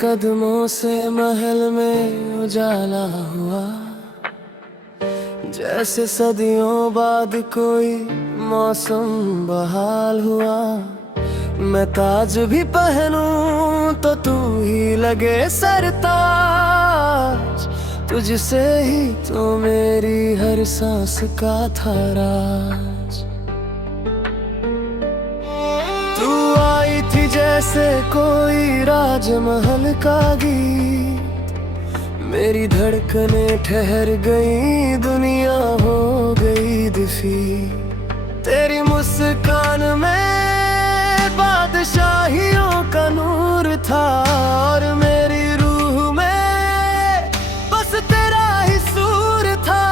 कदमों से महल में उजाला हुआ, जैसे सदियों बाद कोई मौसम बहाल हुआ। मैं ताज भी पहनूं तो तू ही लगे सरताज, तुझसे ही तो मेरी हर सांस का था राज। तू आई थी जैसे कोई राजमहल का गीत, मेरी धड़कनें ठहर गई, दुनिया हो गई दिफी। तेरी मुस्कान में बादशाहियों का नूर था, और मेरी रूह में बस तेरा ही सूर था।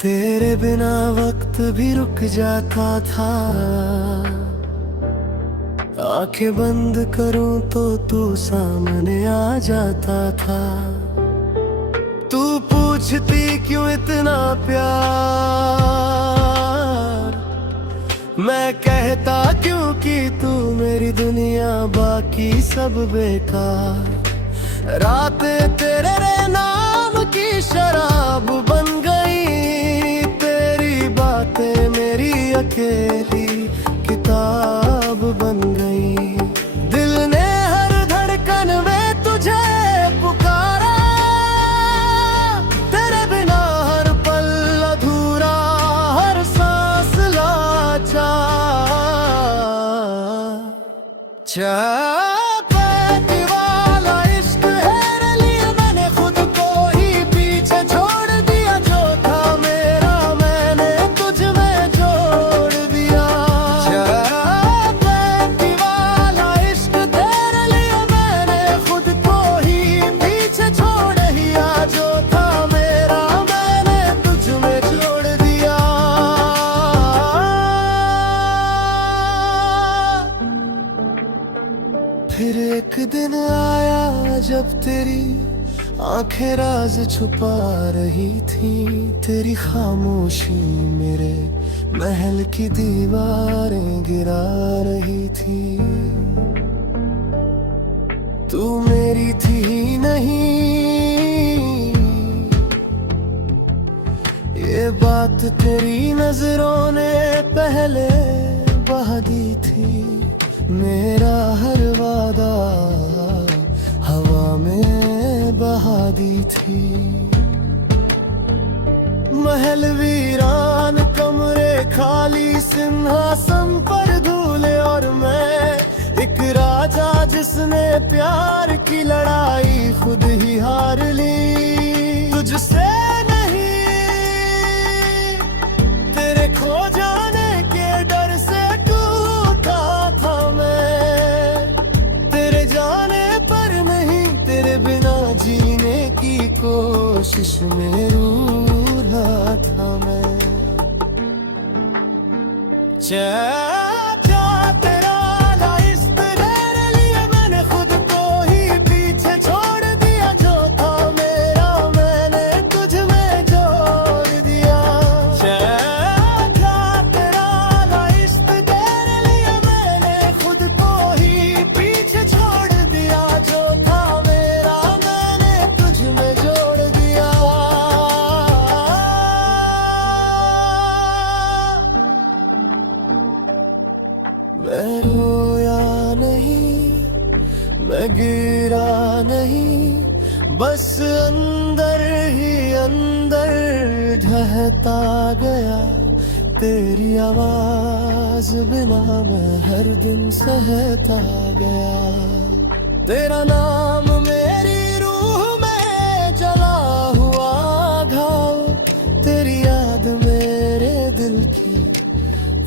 तेरे बिना वक्त भी रुक जाता था, आंखें बंद करूं तो तू सामने आ जाता था। तू पूछती क्यों इतना प्यार, मैं कहता क्योंकि तू मेरी दुनिया, बाकी सब बेकार। रातें तेरे नाम की शराब बन गई, मेरी अकेली किताब बन गई। दिल ने हर धड़कन में तुझे पुकारा, तेरे बिना हर पल अधूरा, हर सांस लाचार। फिर एक दिन आया जब तेरी आंखें राज छुपा रही थी, तेरी खामोशी मेरे महल की दीवारें गिरा रही थी। तू मेरी थी ही नहीं, ये बात तेरी नजरों ने पहले बहा दी थी। मेरा हर वादा हवा में बहा दी थी। महल वीरान, कमरे खाली, सिंहासन पर धूले, और मैं एक राजा जिसने प्यार की लड़ाई खुद ही हार ली। तुझसे नहीं, तेरे खो जाने के डर से टूटा था मैं, तेरे जाने पर नहीं, तेरे बिना जीने की कोशिश में रूठा था मैं। मैं रोया नहीं, मैं गिरा नहीं, बस अंदर ही अंदर ढहता गया। तेरी आवाज बिना मैं हर दिन सहता गया। तेरा नाम मेरी रूह में जला हुआ घाव, तेरी याद मेरे दिल की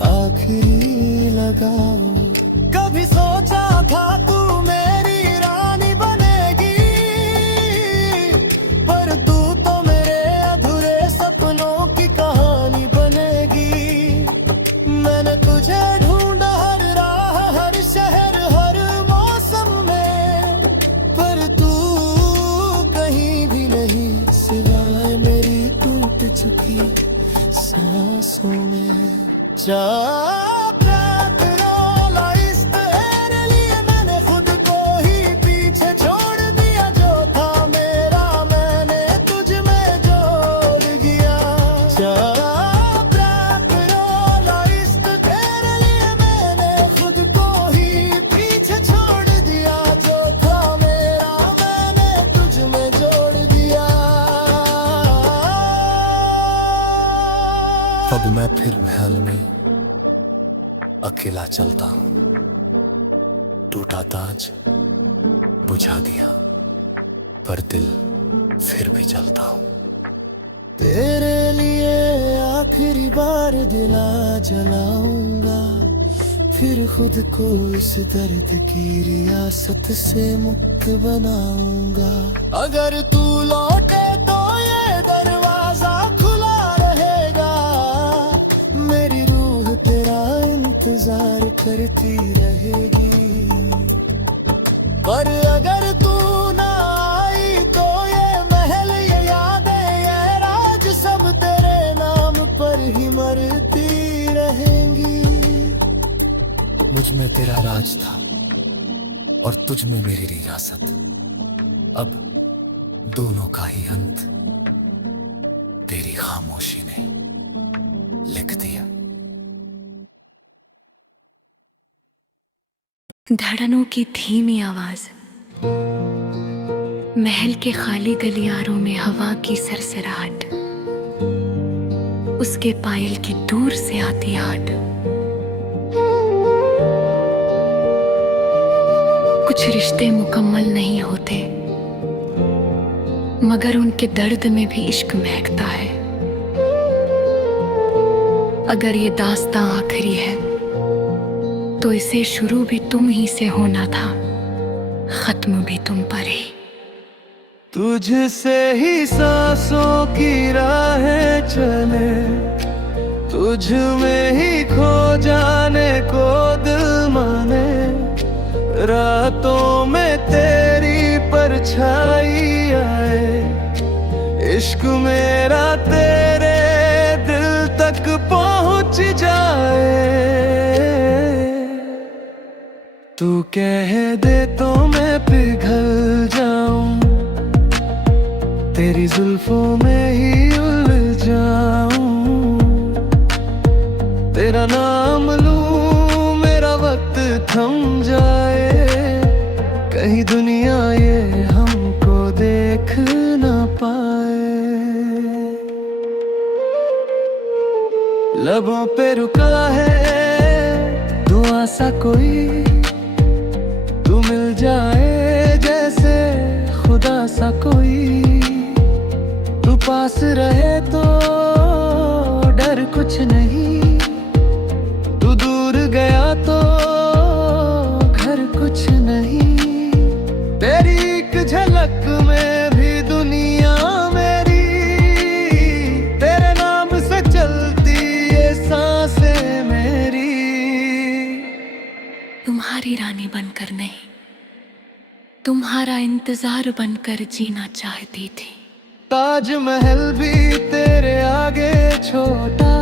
आखिरी लगाओ। अकेला चलता हूँ, टूटा ताज बुझा दिया, पर दिल फिर भी चलता हूँ। तेरे लिए आखिरी बार दिला जलाऊंगा, फिर खुद को इस दर्द की रियासत से मुक्त बनाऊंगा। अगर तू लौटे तो ये दरवाजा खुला रहेगा, मेरी रूह तेरा इंतजार करती रहेगी। पर अगर तू ना आई तो ये महल, ये यादें, ये राज सब तेरे नाम पर ही मरती रहेंगी। मुझ में तेरा राज था और तुझ में मेरी रियासत, अब दोनों का ही अंत तेरी खामोशी ने लिख दिया। धड़नों की धीमी आवाज, महल के खाली गलियारों में हवा की सरसराहट, उसके पायल की दूर से आती आहट। कुछ रिश्ते मुकम्मल नहीं होते, मगर उनके दर्द में भी इश्क महकता है। अगर ये दास्तां आखिरी है तो इसे शुरू भी तुम ही से होना था, खत्म भी तुम पर ही। तुझसे ही सांसों की राहें चले, तुझ में ही खो जाने को दिल माने। रातों में तेरी परछाई आए, इश्क मेरा तेरे दिल तक पहुंच जाए। तू कह दे तो मैं पिघल जाऊं, तेरी जुल्फों में ही उलझ जाऊं। तेरा नाम लूं, मेरा वक्त थम जाए, कहीं दुनिया ये हमको देख ना पाए। लबों पे रुका है दुआ सा कोई, तू मिल जाए जैसे खुदा सा कोई। तू पास रहे तो डर कुछ नहीं, तू दूर गया तो घर कुछ नहीं। तेरी एक झलक में भी दुनिया मेरी, तेरे नाम से चलती ये सांसें मेरी। तुम्हारी रानी बनकर नहीं, तुम्हारा इंतजार बनकर जीना चाहती थी। ताजमहल भी तेरे आगे छोटा,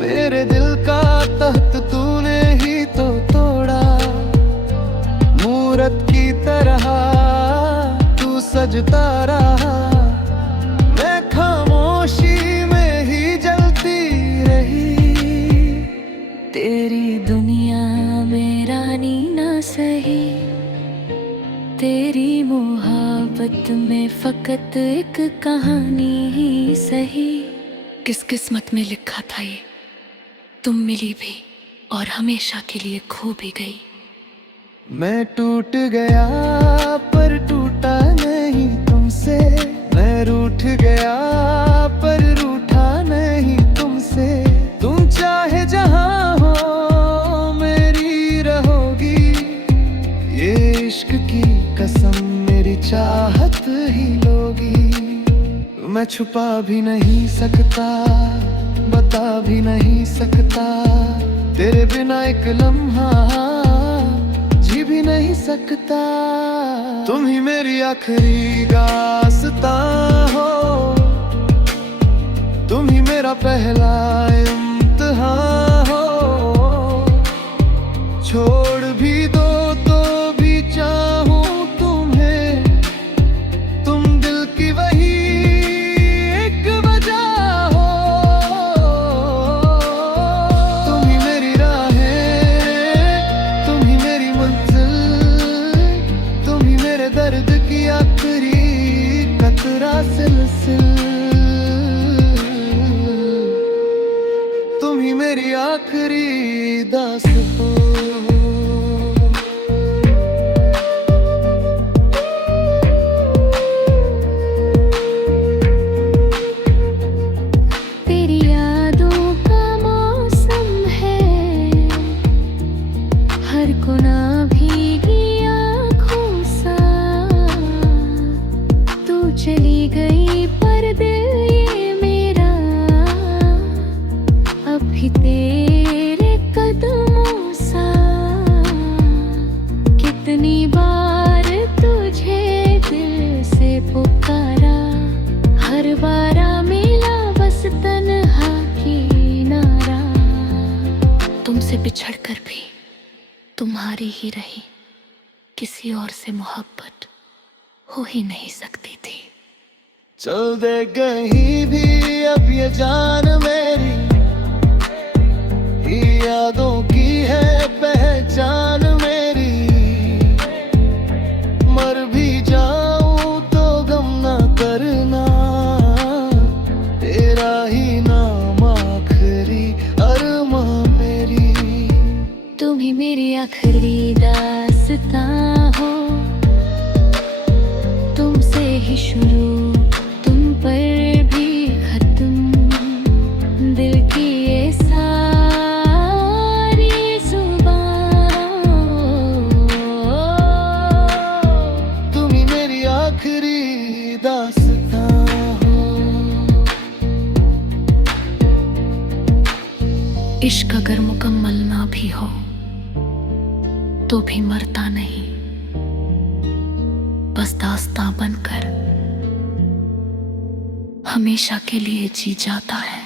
मेरे दिल का तख्त तूने ही तो तोड़ा। मूरत की तरह तू सजता रहा, मैं खामोशी में ही जलती रही। तेरी दुनिया में रानी ना सही, तेरी मोहब्बत में फकत एक कहानी ही सही। किस किस्मत में लिखा था ये, तुम मिली भी और हमेशा के लिए खो भी गई। मैं टूट गया पर टूटा नहीं तुमसे, मैं रूठ गया पर रूठा नहीं तुमसे। तुम चाहे जहां हो मेरी रहोगी, ये इश्क की कसम मेरी चाहत ही लोगी। मैं छुपा भी नहीं सकता, बता भी नहीं सकता, तेरे बिना एक लम्हा जी भी नहीं सकता। तुम ही मेरी आखिरी दास्तां हो, तुम ही मेरा पहला इम्तिहान हो। छोड़ भी दो तो भी चाहूं तुम्हें, तुम दिल की वही एक वजह हो। तुम ही मेरी राहें, तुम ही मेरी मंजिल, तुम ही मेरे दर्द की आखिरी कतरा सिलसिल। तुम ही मेरी आखिरी हर कोना भीगी आँखों सा। तू चली गई पर दिल ये मेरा अब भी तेरे कदमों सा। कितनी बार तुझे दिल से पुकारा, हर बार मिला बस तन्हा किनारा। तुमसे बिछड़ कर भी तुम्हारी ही रही, किसी और से मोहब्बत हो ही नहीं सकती थी। चल दे कहीं भी अब ये जान मेरी, ये यादों की है पहचान मेरी। मर भी जाऊं तो गम ना करना, तेरा ही नाम आखिरी अरमां मेरी। तुम ही मेरी आखिरी दास्तां हो, तुमसे ही शुरू तुम पर भी खत्म। दिल की ये सारी जुबान, तुम ही मेरी आखिरी दास्तां हो। इश्क अगर मुकम्मल ना भी हो तो भी मरता नहीं, बस दास्तां बनकर हमेशा के लिए जी जाता है।